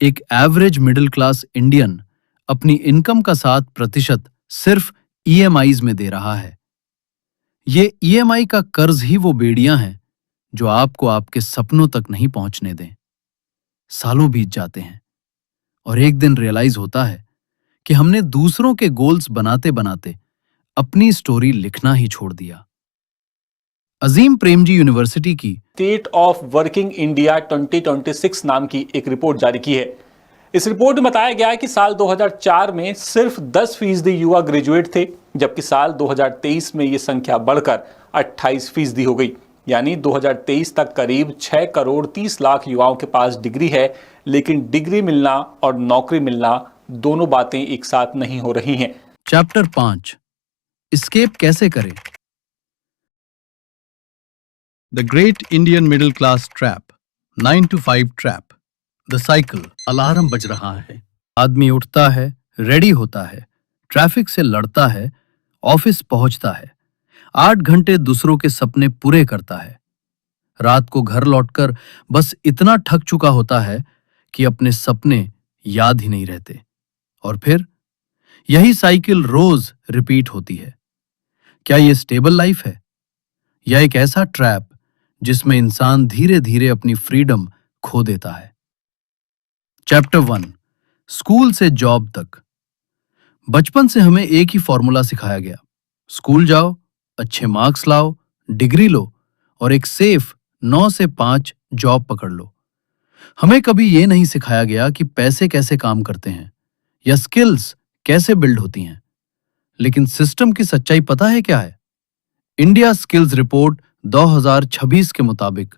एक average middle class Indian अपनी income का 7% सिर्फ ईएमआईज में दे रहा है। ये ईएमआई का कर्ज ही वो बेड़ियां हैं जो आपको आपके सपनों तक नहीं पहुंचने दें। सालों बीत जाते हैं और एक दिन रियलाइज होता है कि हमने दूसरों के गोल्स बनाते बनाते अपनी स्टोरी लिखना ही छोड़ दिया। अजीम प्रेमजी यूनिवर्सिटी की स्टेट ऑफ वर्किंग इंडिया 2026 नाम की एक रिपोर्ट जारी की है। इस रिपोर्ट में बताया गया है कि साल 2004 में सिर्फ 10% युवा ग्रेजुएट थे, जबकि साल 2023 में ये संख्या बढ़कर 28% हो गई। यानी 2023 तक करीब 6 करोड़ 30 लाख युवाओं के पास डिग्री है, लेकिन डिग्री मिलना और नौकरी मिलना दोनों बातें एक साथ नहीं हो रही हैं। चैप्टर 5 एस्केप कैसे करें। The great Indian middle class trap, 9 to 5 trap. The cycle. Alarm बज रहा है, आदमी उठता है, रेडी होता है, ट्रैफिक से लड़ता है, ऑफिस पहुंचता है, 8 घंटे दूसरों के सपने पूरे करता है, रात को घर लौटकर बस इतना थक चुका होता है कि अपने सपने याद ही नहीं रहते। और फिर यही साइकिल रोज रिपीट होती है। क्या ये स्टेबल लाइफ है या एक ऐसा ट्रैप जिसमें इंसान धीरे धीरे अपनी फ्रीडम खो देता है। चैप्टर 1 स्कूल से जॉब तक। बचपन से हमें एक ही फॉर्मूला सिखाया गया, स्कूल जाओ, अच्छे मार्क्स लाओ, डिग्री लो और एक सेफ 9 से 5 जॉब पकड़ लो। हमें कभी ये नहीं सिखाया गया कि पैसे कैसे काम करते हैं या स्किल्स कैसे बिल्ड होती हैं। लेकिन सिस्टम की सच्चाई पता है क्या है? इंडिया स्किल्स रिपोर्ट 2026 के मुताबिक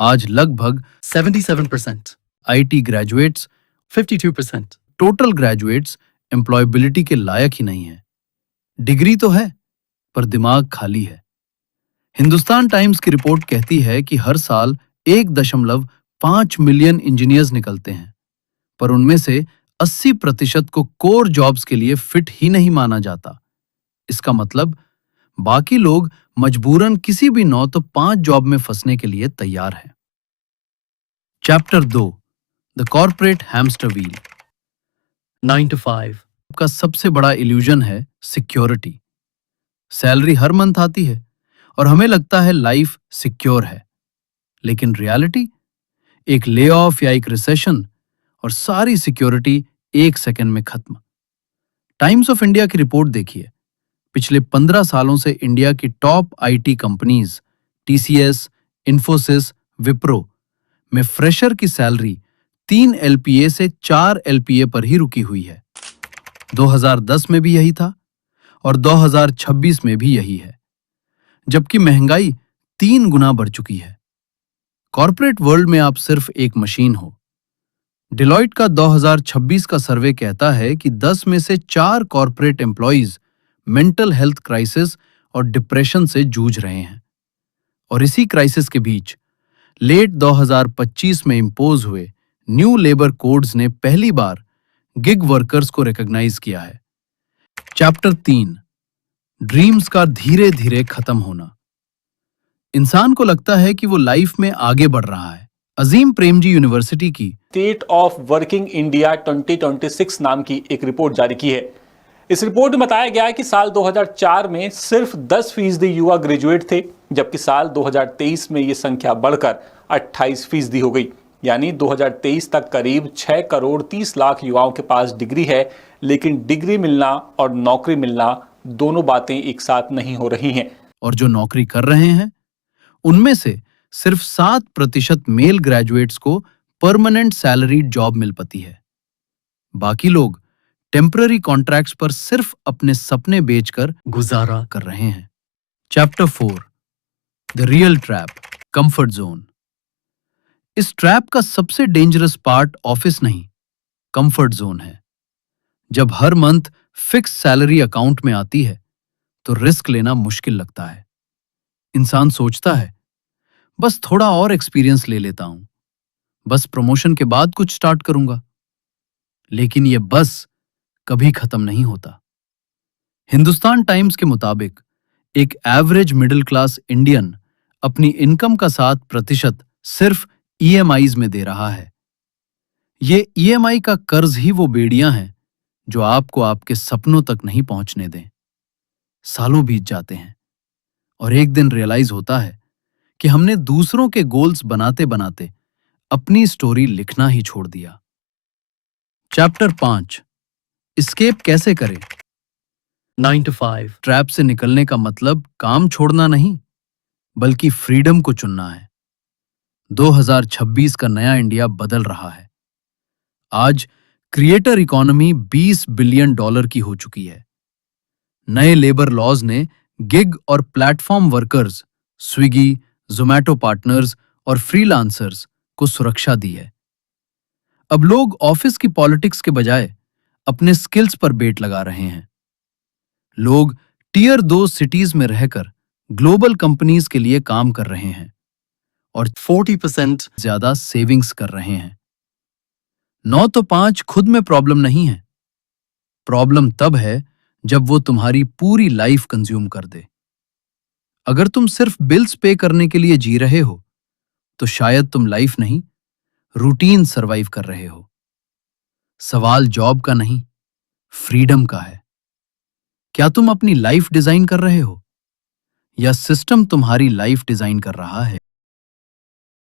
आज लगभग 77% IT graduates, 52% total graduates employability के लायक ही नहीं है। डिग्री तो है पर दिमाग खाली है। हिंदुस्तान टाइम्स की रिपोर्ट कहती है कि हर साल 1.5 मिलियन इंजीनियर्स निकलते हैं, पर उनमें से 80% को कोर जॉब्स के लिए फिट ही नहीं माना जाता। इसका मतलब बाकी लोग मजबूरन किसी भी 9 तो 5 जॉब में फंसने के लिए तैयार हैं। Chapter 2 the corporate hamster wheel. 9 to 5 का सबसे बड़ा इल्यूजन है सिक्योरिटी। सैलरी हर मंथ आती है और हमें लगता है लाइफ सिक्योर है, लेकिन रियलिटी एक ले ऑफ या एक रिसेशन और सारी सिक्योरिटी एक सेकंड में खत्म। टाइम्स ऑफ इंडिया की रिपोर्ट देखिए। पिछले 15 सालों से इंडिया की top IT companies TCS, Infosys, Wipro में फ्रेशर की सैलरी 3 एलपीए से 4 एलपीए पर ही रुकी हुई है। 2010 में भी यही था और 2026 में भी यही है, जबकि महंगाई 3 गुना बढ़ चुकी है। कॉर्पोरेट वर्ल्ड में आप सिर्फ एक मशीन हो। डिलॉयट का 2026 का सर्वे कहता है कि 10 में से 4 corporate employees mental health crisis और डिप्रेशन से जूझ रहे हैं। और इसी क्राइसिस के बीच लेट 2025 में इंपोज हुए न्यू लेबर कोड्स ने पहली बार गिग वर्कर्स को रिकॉग्नाइज किया है। चैप्टर 3 ड्रीम्स का धीरे धीरे खत्म होना। इंसान को लगता है कि वो लाइफ में आगे बढ़ रहा है। अजीम प्रेमजी यूनिवर्सिटी की स्टेट ऑफ वर्किंग इंडिया 2026 नाम की एक रिपोर्ट जारी की है। इस रिपोर्ट में बताया गया है कि साल 2004 में सिर्फ 10% युवा ग्रेजुएट थे, जबकि साल 2023 में ये संख्या बढ़कर 28% हो गई। यानी 2023 तक करीब 6 करोड़ 30 लाख युवाओं के पास डिग्री है, लेकिन डिग्री मिलना और नौकरी मिलना दोनों बातें एक साथ नहीं हो रही हैं। और जो नौकरी कर रहे हैं उनमें से सिर्फ 7% मेल ग्रेजुएट्स को परमानेंट सैलरीड जॉब मिल पाती है। बाकी लोग टेम्पररी कॉन्ट्रैक्ट्स पर सिर्फ अपने सपने बेचकर गुजारा कर रहे हैं। Chapter 4 the real trap, comfort zone. इस ट्रैप का सबसे डेंजरस पार्ट ऑफिस नहीं, कंफर्ट जोन है। जब हर मंथ फिक्स सैलरी अकाउंट में आती है तो रिस्क लेना मुश्किल लगता है। इंसान सोचता है बस थोड़ा और एक्सपीरियंस ले लेता हूं, बस प्रमोशन के बाद कुछ स्टार्ट करूंगा। लेकिन यह बस कभी खत्म नहीं होता। हिंदुस्तान टाइम्स के मुताबिक एक एवरेज मिडिल क्लास इंडियन अपनी इनकम का 7% सिर्फ ईएमआईज में दे रहा है। ये ईएमआई का कर्ज ही वो बेड़ियां हैं जो आपको आपके सपनों तक नहीं पहुंचने दें। सालों बीत जाते हैं और एक दिन रियलाइज होता है कि हमने दूसरों के गोल्स बनाते बनाते अपनी स्टोरी लिखना ही छोड़ दिया। चैप्टर 5, एस्केप कैसे करें। 9 to 5 ट्रैप से निकलने का मतलब काम छोड़ना नहीं, बल्कि फ्रीडम को चुनना है। 2026 का नया इंडिया बदल रहा है। आज क्रिएटर इकोनॉमी $20 बिलियन की हो चुकी है। नए लेबर लॉज ने गिग और platform workers, Swiggy, Zomato partners और फ्रीलांसर्स को सुरक्षा दी है। अब लोग ऑफिस की पॉलिटिक्स के बजाय अपने स्किल्स पर बेट लगा रहे हैं। लोग टीयर 2 सिटीज में रहकर ग्लोबल कंपनीज के लिए काम कर रहे हैं और 40% ज्यादा सेविंग्स कर रहे हैं। 9 तो 5 खुद में प्रॉब्लम नहीं है। प्रॉब्लम तब है जब वो तुम्हारी पूरी लाइफ कंज्यूम कर दे। अगर तुम सिर्फ बिल्स पे करने के लिए जी रहे हो, तो शायद तुम लाइफ नहीं, रूटीन सरवाइव कर रहे हो। सवाल जॉब का नहीं, फ्रीडम का है। क्या तुम अपनी लाइफ डिजाइन कर रहे हो या सिस्टम तुम्हारी लाइफ डिजाइन कर रहा है?